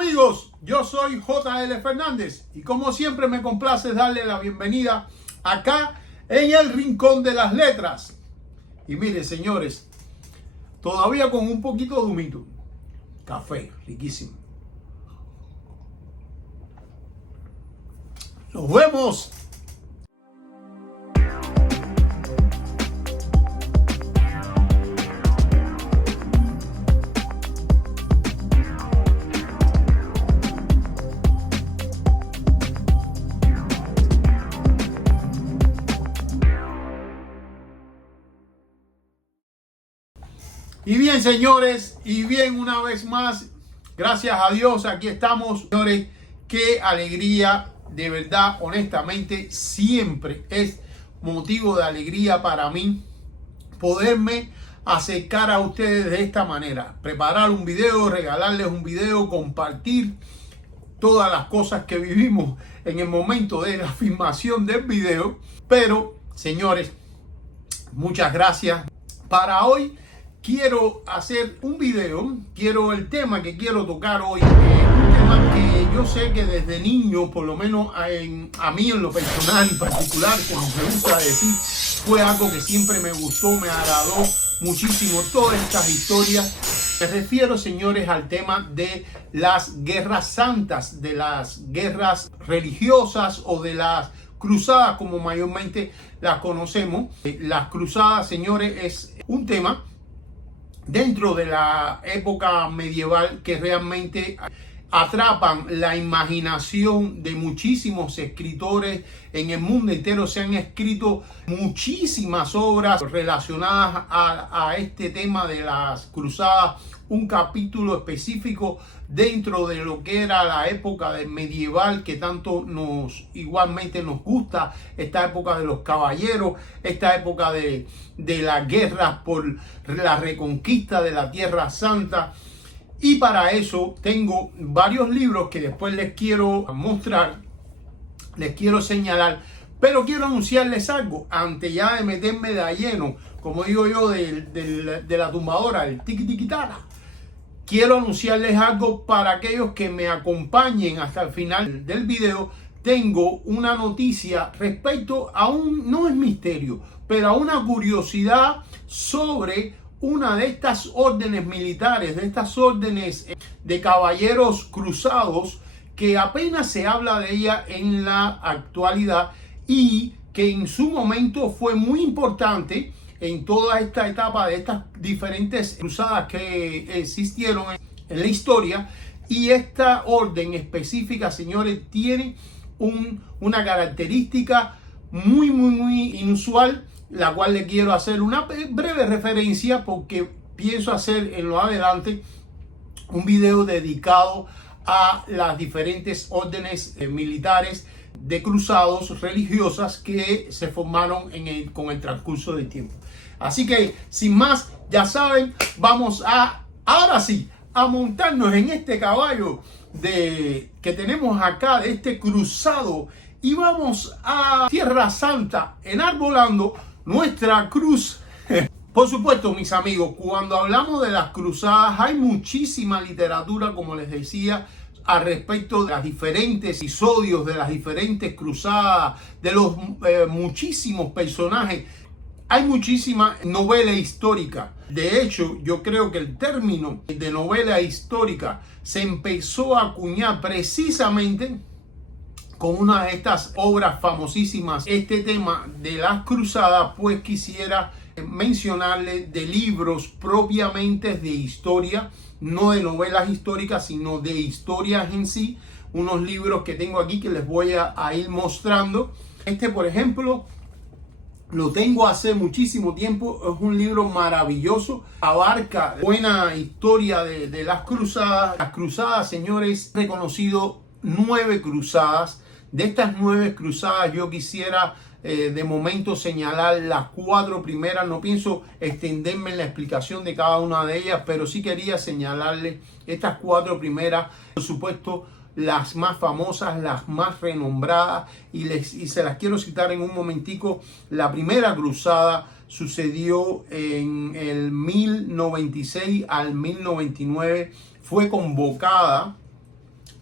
amigos, yo soy JL Fernández y como siempre me complace darle la bienvenida acá en el Rincón de las Letras. Y mire, señores, todavía con un poquito de humito, café riquísimo. Nos vemos. Y bien, señores, y bien, una vez más, gracias a Dios, aquí estamos, señores. Qué alegría, de verdad, honestamente, siempre es motivo de alegría para mí poderme acercar a ustedes de esta manera, preparar un video, regalarles un video, compartir todas las cosas que vivimos en el momento de la filmación del video. Pero, señores, muchas gracias. Para hoy quiero hacer un video, el tema que quiero tocar hoy, un tema que yo sé que desde niño, por lo menos a mí en lo personal y particular, como me gusta decir, fue algo que siempre me gustó, me agradó muchísimo todas estas historias. Me refiero, señores, al tema de las guerras santas, de las guerras religiosas o de las cruzadas, como mayormente las conocemos. Las cruzadas, señores, es un tema dentro de la época medieval que realmente atrapan la imaginación de muchísimos escritores en el mundo entero. Se han escrito muchísimas obras relacionadas a este tema de las cruzadas, un capítulo específico dentro de lo que era la época del medieval, que tanto igualmente nos gusta, esta época de los caballeros, esta época de las guerras por la reconquista de la Tierra Santa. Y para eso tengo varios libros que después les quiero mostrar, les quiero señalar, pero quiero anunciarles algo antes ya de meterme de lleno, como digo yo, de la tumbadora, el tiki tiki taka. Quiero anunciarles algo para aquellos que me acompañen hasta el final del video. Tengo una noticia respecto a no es misterio, pero a una curiosidad sobre una de estas órdenes militares, de estas órdenes de caballeros cruzados, que apenas se habla de ella en la actualidad y que en su momento fue muy importante en toda esta etapa de estas diferentes cruzadas que existieron en la historia. Y esta orden específica, señores, tiene una característica muy inusual, la cual le quiero hacer una breve referencia porque pienso hacer en lo adelante un video dedicado a las diferentes órdenes militares de cruzados religiosas que se formaron con el transcurso del tiempo. Así que, sin más, ya saben, vamos ahora sí, a montarnos en este caballo que tenemos acá, de este cruzado, y vamos a Tierra Santa, enarbolando nuestra cruz. Por supuesto, mis amigos, cuando hablamos de las cruzadas hay muchísima literatura, como les decía, al respecto de los diferentes episodios de las diferentes cruzadas, de los muchísimos personajes. Hay muchísima novela histórica. De hecho, yo creo que el término de novela histórica se empezó a acuñar precisamente con una de estas obras famosísimas. Este tema de las cruzadas, pues quisiera mencionarle de libros propiamente de historia, no de novelas históricas, sino de historias en sí. Unos libros que tengo aquí que les voy a ir mostrando. Este, por ejemplo, lo tengo hace muchísimo tiempo. Es un libro maravilloso. Abarca buena historia de las cruzadas. Las cruzadas, señores, he reconocido 9 cruzadas. De estas 9 cruzadas yo quisiera de momento señalar las 4 primeras. No pienso extenderme en la explicación de cada una de ellas, pero sí quería señalarles estas 4 primeras. Por supuesto, las más famosas, las más renombradas, y se las quiero citar en un momentico. La primera cruzada sucedió en el 1096 al 1099, fue convocada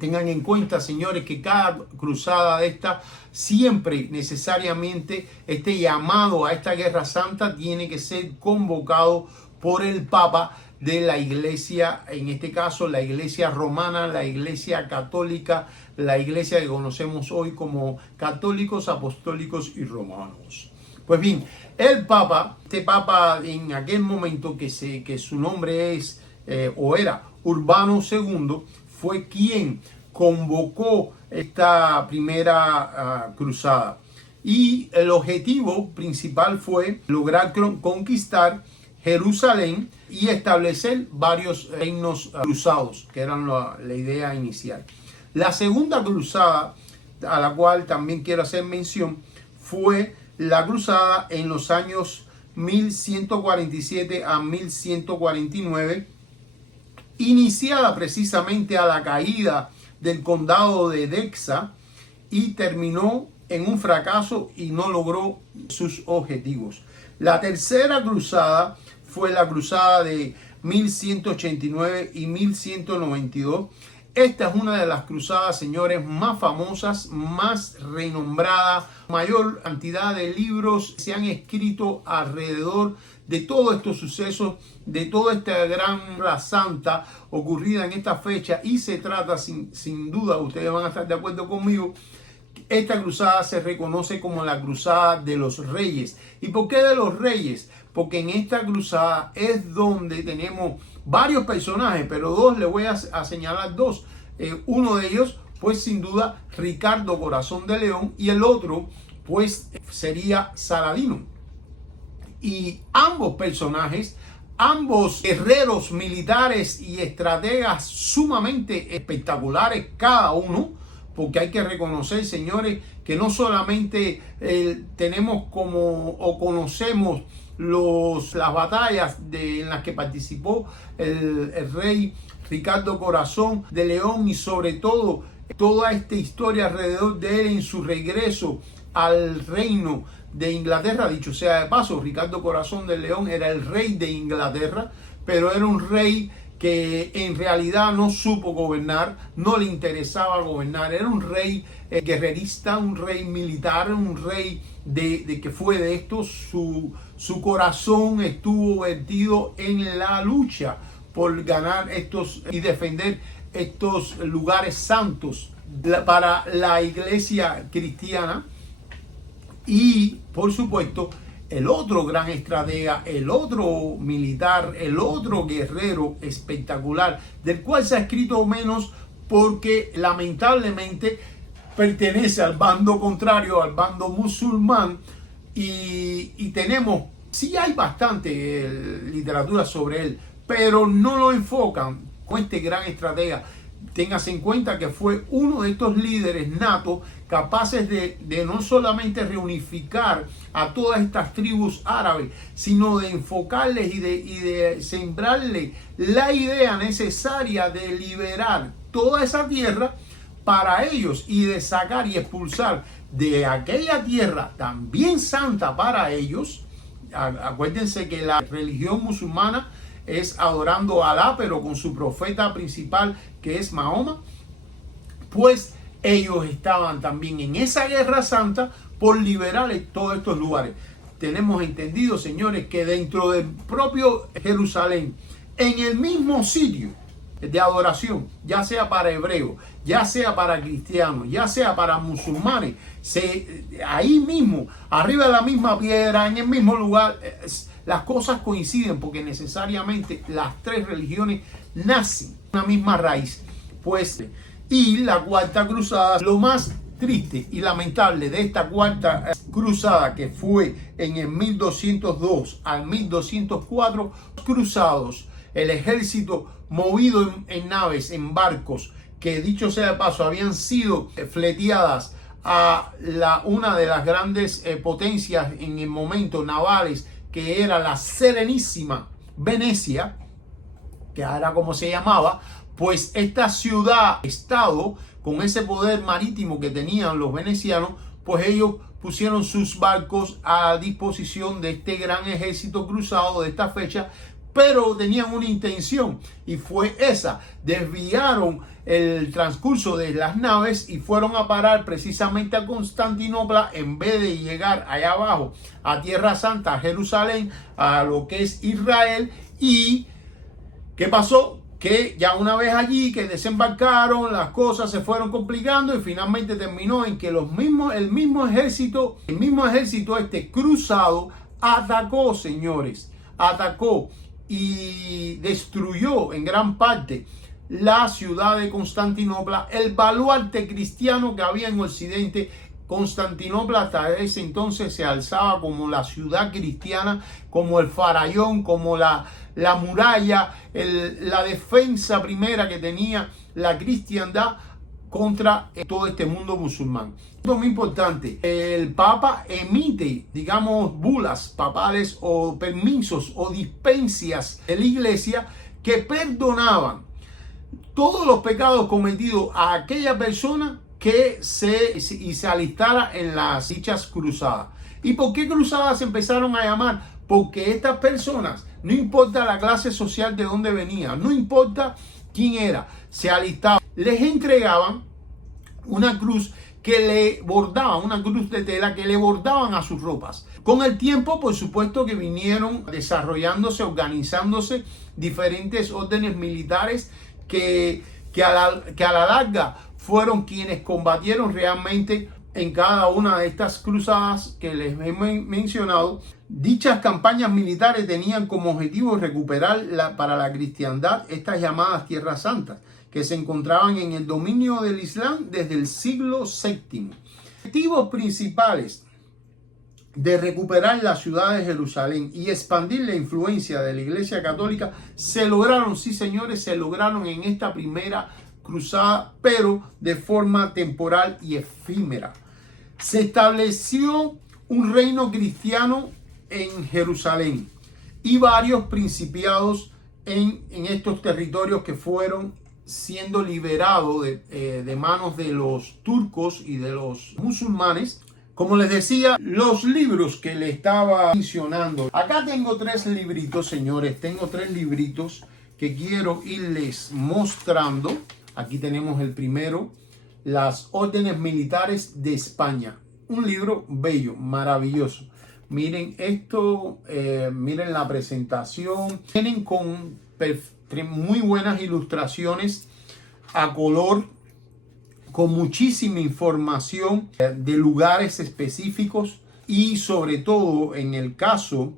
Tengan en cuenta, señores, que cada cruzada de esta siempre necesariamente este llamado a esta guerra santa tiene que ser convocado por el Papa de la iglesia, en este caso la iglesia romana, la iglesia católica, la iglesia que conocemos hoy como católicos, apostólicos y romanos. Pues bien, el Papa, este Papa en aquel momento que su nombre es o era Urbano II, fue quien convocó esta primera cruzada. Y el objetivo principal fue lograr conquistar Jerusalén y establecer varios reinos cruzados, que eran la idea inicial. La segunda cruzada, a la cual también quiero hacer mención, fue la cruzada en los años 1147 a 1149, iniciada precisamente a la caída del condado de Edesa, y terminó en un fracaso y no logró sus objetivos. La tercera cruzada fue la cruzada de 1189 y 1192. Esta es una de las cruzadas, señores, más famosas, más renombrada, mayor cantidad de libros se han escrito alrededor de todos estos sucesos, de toda esta gran guerra santa ocurrida en esta fecha, y se trata, sin duda, ustedes van a estar de acuerdo conmigo, esta cruzada se reconoce como la cruzada de los reyes. ¿Y por qué de los reyes? Porque en esta cruzada es donde tenemos varios personajes, pero dos le voy a señalar dos. Uno de ellos, pues sin duda, Ricardo Corazón de León, y el otro, pues sería Saladino. Y ambos personajes, ambos guerreros militares y estrategas sumamente espectaculares cada uno, porque hay que reconocer, señores, que no solamente tenemos como o conocemos las batallas en las que participó el rey Ricardo Corazón de León, y sobre todo toda esta historia alrededor de él en su regreso al reino de Inglaterra. Dicho sea de paso, Ricardo Corazón de León era el rey de Inglaterra, pero era un rey que en realidad no supo gobernar, no le interesaba gobernar. Era un rey guerrerista, un rey militar, un rey de que fue de estos. Su corazón estuvo vertido en la lucha por ganar estos y defender estos lugares santos para la iglesia cristiana. Y por supuesto, el otro gran estratega, el otro militar, el otro guerrero espectacular, del cual se ha escrito menos porque lamentablemente pertenece al bando contrario, al bando musulmán, y tenemos, sí hay bastante literatura sobre él, pero no lo enfocan con este gran estratega. Téngase en cuenta que fue uno de estos líderes natos capaces de no solamente reunificar a todas estas tribus árabes, sino de enfocarles y de sembrarle la idea necesaria de liberar toda esa tierra para ellos, y de sacar y expulsar de aquella tierra también santa para ellos. Acuérdense que la religión musulmana es adorando a Alá, pero con su profeta principal, que es Mahoma. Pues ellos estaban también en esa guerra santa por liberar todos estos lugares. Tenemos entendido, señores, que dentro del propio Jerusalén, en el mismo sitio de adoración, ya sea para hebreos, ya sea para cristianos, ya sea para musulmanes, ahí mismo, arriba de la misma piedra, en el mismo lugar, las cosas coinciden, porque necesariamente las tres religiones nacen una misma raíz. Pues, y la cuarta cruzada, lo más triste y lamentable de esta cuarta cruzada, que fue en el 1202 al 1204, cruzados, el ejército movido en naves, en barcos, que dicho sea de paso habían sido fleteadas a una de las grandes potencias en el momento navales, que era la Serenísima Venecia, que era como se llamaba. Pues esta ciudad-estado, con ese poder marítimo que tenían los venecianos, pues ellos pusieron sus barcos a disposición de este gran ejército cruzado de esta fecha, pero tenían una intención y fue esa. Desviaron el transcurso de las naves y fueron a parar precisamente a Constantinopla en vez de llegar allá abajo a Tierra Santa, a Jerusalén, a lo que es Israel. ¿Y qué pasó? Que ya una vez allí que desembarcaron, las cosas se fueron complicando y finalmente terminó en que el mismo ejército cruzado atacó, señores, atacó y destruyó en gran parte la ciudad de Constantinopla, el baluarte cristiano que había en Occidente. Constantinopla hasta ese entonces se alzaba como la ciudad cristiana, como el farallón, como la muralla, la defensa primera que tenía la cristiandad contra todo este mundo musulmán. Esto es muy importante. El Papa emite, digamos, bulas papales o permisos o dispensias de la iglesia que perdonaban todos los pecados cometidos a aquella persona que se alistara en las dichas cruzadas. ¿Y por qué cruzadas se empezaron a llamar? Porque estas personas, no importa la clase social de donde venía, no importa quién era, se alistaban, les entregaban una cruz que le bordaban, una cruz de tela que le bordaban a sus ropas. Con el tiempo, por supuesto que vinieron desarrollándose, organizándose diferentes órdenes militares que a la larga fueron quienes combatieron realmente en cada una de estas cruzadas que les he mencionado. Dichas campañas militares tenían como objetivo recuperar para la cristiandad estas llamadas Tierras Santas, que se encontraban en el dominio del Islam desde el siglo VII. Los objetivos principales de recuperar la ciudad de Jerusalén y expandir la influencia de la Iglesia Católica se lograron, sí señores, se lograron en esta primera cruzada, pero de forma temporal y efímera. Se estableció un reino cristiano en Jerusalén y varios principados en estos territorios que fueron siendo liberados de manos de los turcos y de los musulmanes. Como les decía, los libros que le estaba mencionando. Acá tengo 3 libritos, señores. Tengo 3 libritos que quiero irles mostrando. Aquí tenemos el primero, Las órdenes militares de España. Un libro bello, maravilloso. Miren esto, miren la presentación. Tienen con muy buenas ilustraciones a color, con muchísima información de lugares específicos y sobre todo en el caso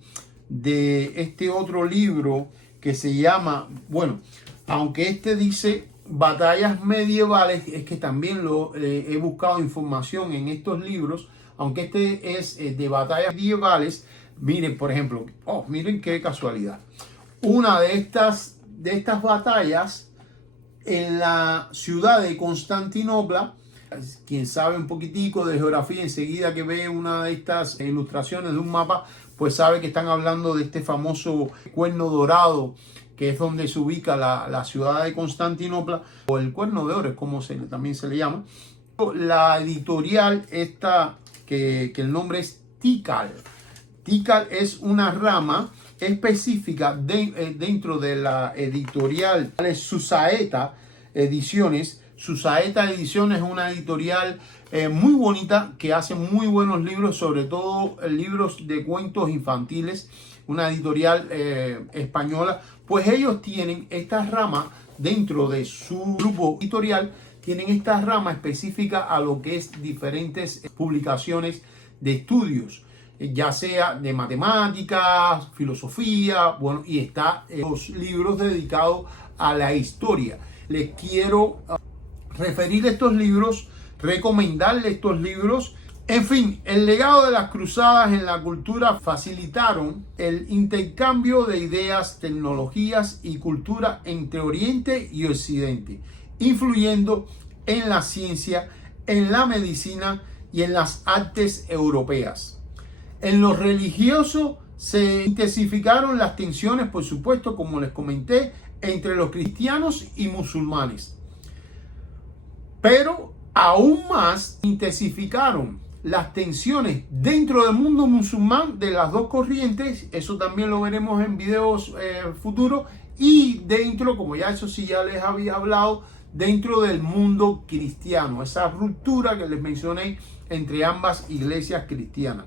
de este otro libro que se llama, bueno, aunque este dice batallas medievales, es que también he buscado información en estos libros, aunque este es de batallas medievales. Miren, por ejemplo, miren qué casualidad, una de estas batallas en la ciudad de Constantinopla. Quien sabe un poquitico de geografía, enseguida que ve una de estas ilustraciones de un mapa, pues sabe que están hablando de este famoso Cuerno Dorado, que es donde se ubica la ciudad de Constantinopla, o el Cuerno de Oro, es como también se le llama. La editorial esta, que el nombre es Tikal. Tikal es una rama específica dentro de la editorial Susaeta Ediciones. Susaeta Ediciones es una editorial muy bonita que hace muy buenos libros, sobre todo libros de cuentos infantiles, una editorial española. Pues ellos tienen esta rama dentro de su grupo editorial, tienen esta rama específica a lo que es diferentes publicaciones de estudios, ya sea de matemáticas, filosofía, bueno, y está los libros dedicados a la historia. Les quiero referir estos libros, recomendarles estos libros. En fin, el legado de las cruzadas en la cultura facilitaron el intercambio de ideas, tecnologías y cultura entre Oriente y Occidente, influyendo en la ciencia, en la medicina y en las artes europeas. En lo religioso se intensificaron las tensiones, por supuesto, como les comenté, entre los cristianos y musulmanes. Pero aún más intensificaron las tensiones dentro del mundo musulmán de las dos corrientes, eso también lo veremos en videos futuros, y dentro, como ya eso sí ya les había hablado, dentro del mundo cristiano, esa ruptura que les mencioné entre ambas iglesias cristianas.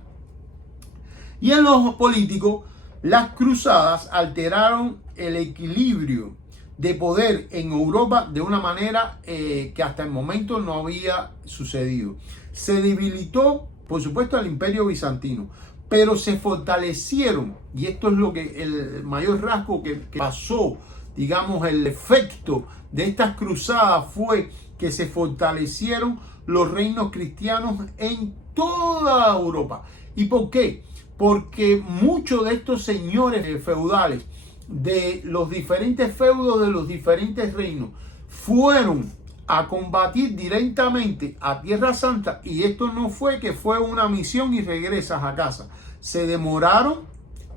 Y en lo político, las cruzadas alteraron el equilibrio de poder en Europa de una manera que hasta el momento no había sucedido. Se debilitó, por supuesto, el Imperio Bizantino, pero se fortalecieron, y esto es lo que el mayor rasgo que pasó, digamos, el efecto de estas cruzadas fue que se fortalecieron los reinos cristianos en toda Europa. ¿Y por qué? Porque muchos de estos señores feudales de los diferentes feudos de los diferentes reinos fueron a combatir directamente a Tierra Santa, y esto no fue que fue una misión y regresas a casa. Se demoraron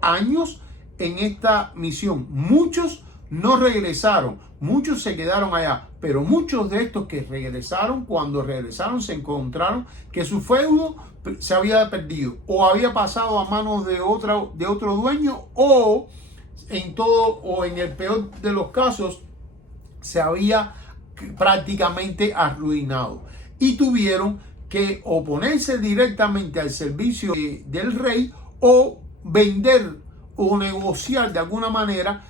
años en esta misión. Muchos no regresaron, muchos se quedaron allá, pero muchos de estos que regresaron, cuando regresaron se encontraron que su feudo se había perdido o había pasado a manos de otro dueño, o en el peor de los casos se había prácticamente arruinado, y tuvieron que oponerse directamente al servicio del rey, o vender o negociar de alguna manera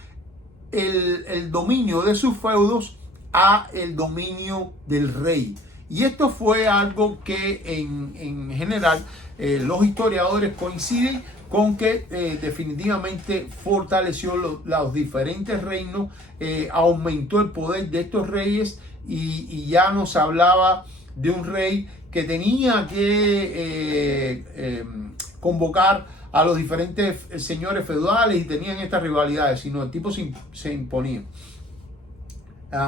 el dominio de sus feudos a el dominio del rey. Y esto fue algo que en general los historiadores coinciden con que definitivamente fortaleció los diferentes reinos, aumentó el poder de estos reyes, y ya nos hablaba de un rey que tenía que convocar a los diferentes señores feudales y tenían estas rivalidades, sino el tipo se imponía.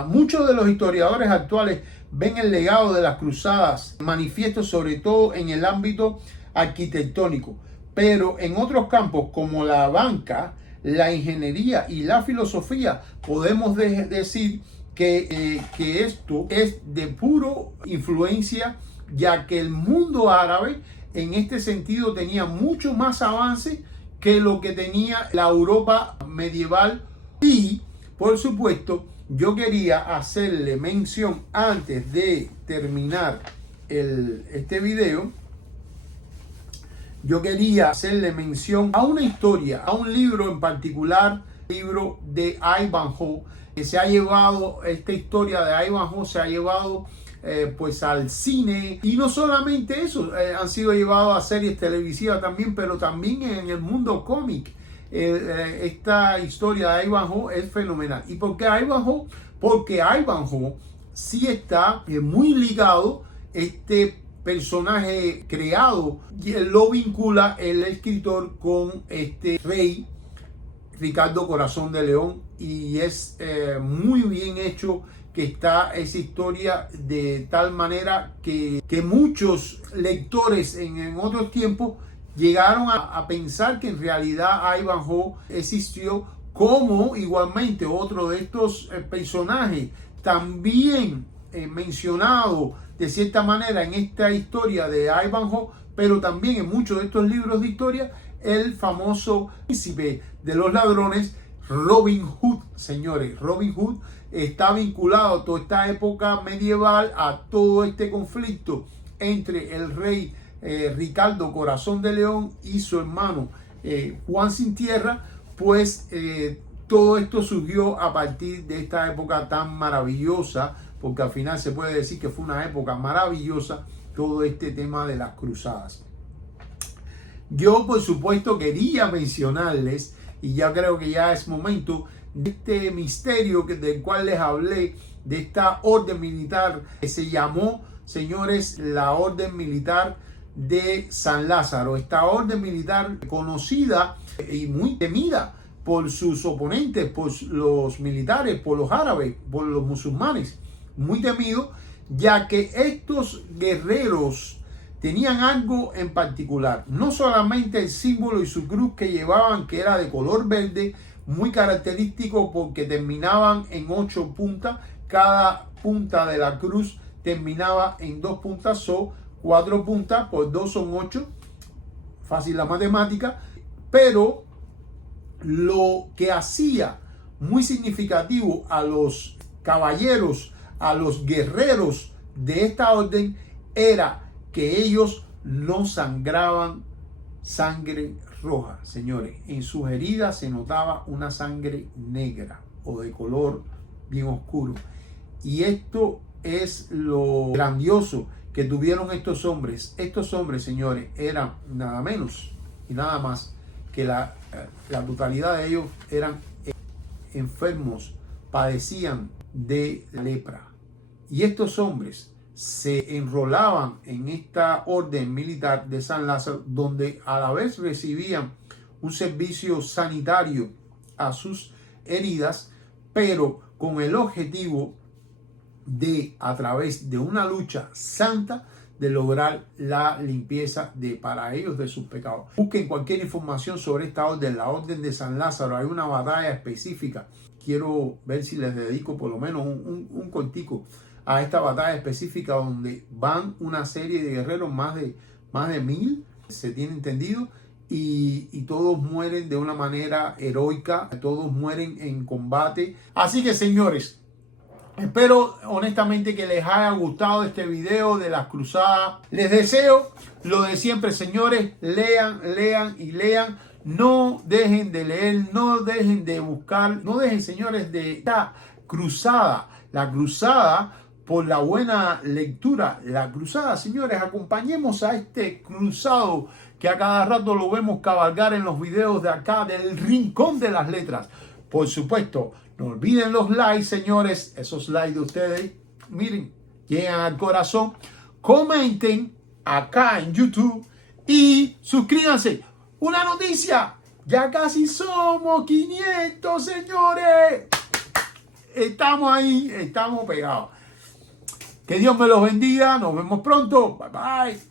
Muchos de los historiadores actuales ven el legado de las cruzadas manifiesto sobre todo en el ámbito arquitectónico, pero en otros campos como la banca, la ingeniería y la filosofía podemos decir que esto es de puro influencia, ya que el mundo árabe en este sentido tenía mucho más avance que lo que tenía la Europa medieval. Y por supuesto yo quería hacerle mención, antes de terminar este video, yo quería hacerle mención a una historia, a un libro en particular, libro de Ivanhoe, que se ha llevado, esta historia de Ivanhoe se ha llevado pues al cine, y no solamente eso, han sido llevados a series televisivas también, pero también en el mundo cómic. Esta historia de Ivanhoe es fenomenal. ¿Y por qué Ivanhoe? Porque Ivanhoe sí está muy ligado, este personaje creado, y lo vincula el escritor con este rey Ricardo Corazón de León, y es muy bien hecho que está esa historia, de tal manera que muchos lectores en otros tiempos llegaron a pensar que en realidad Ivanhoe existió, como igualmente otro de estos personajes también mencionado de cierta manera en esta historia de Ivanhoe, pero también en muchos de estos libros de historia, el famoso príncipe de los ladrones, Robin Hood. Señores, Robin Hood está vinculado a toda esta época medieval, a todo este conflicto entre el rey Ricardo Corazón de León y su hermano Juan Sin Tierra. Pues todo esto surgió a partir de esta época tan maravillosa, porque al final se puede decir que fue una época maravillosa, todo este tema de las cruzadas. Yo, por supuesto, quería mencionarles, y ya creo que ya es momento, de este misterio del cual les hablé, de esta orden militar que se llamó, señores, la Orden Militar de San Lázaro. Esta orden militar conocida y muy temida por sus oponentes, por los militares, por los árabes, por los musulmanes, muy temido, ya que estos guerreros tenían algo en particular. No solamente el símbolo y su cruz que llevaban, que era de color verde, muy característico porque terminaban en 8 puntas. Cada punta de la cruz terminaba en 2 puntas. 4 puntas por 2 son 8. Fácil la matemática. Pero lo que hacía muy significativo a los caballeros, a los guerreros de esta orden, era que ellos no sangraban sangre roja, señores. En sus heridas se notaba una sangre negra o de color bien oscuro. Y esto es lo grandioso que tuvieron estos hombres. Estos hombres, señores, eran nada menos y nada más que la totalidad de ellos eran enfermos, padecían de la lepra. Y estos hombres se enrolaban en esta orden militar de San Lázaro, donde a la vez recibían un servicio sanitario a sus heridas, pero con el objetivo de, a través de una lucha santa, de lograr la limpieza para ellos de sus pecados. Busquen cualquier información sobre esta orden, la orden de San Lázaro. Hay una batalla específica. Quiero ver si les dedico por lo menos un cortico a esta batalla específica, donde van una serie de guerreros, más de 1000, se tiene entendido, y todos mueren de una manera heroica, todos mueren en combate. Así que, señores, espero honestamente que les haya gustado este video de las cruzadas. Les deseo lo de siempre, señores. Lean, lean y lean. No dejen de leer, no dejen de buscar, no dejen, señores, de esta cruzada. La cruzada por la buena lectura. La cruzada, señores, acompañemos a este cruzado que a cada rato lo vemos cabalgar en los videos de acá del Rincón de las Letras. Por supuesto, no olviden los likes, señores. Esos likes de ustedes, miren, llegan al corazón. Comenten acá en YouTube y suscríbanse. Una noticia, ya casi somos 500, señores. Estamos ahí, estamos pegados. Que Dios me los bendiga. Nos vemos pronto. Bye, bye.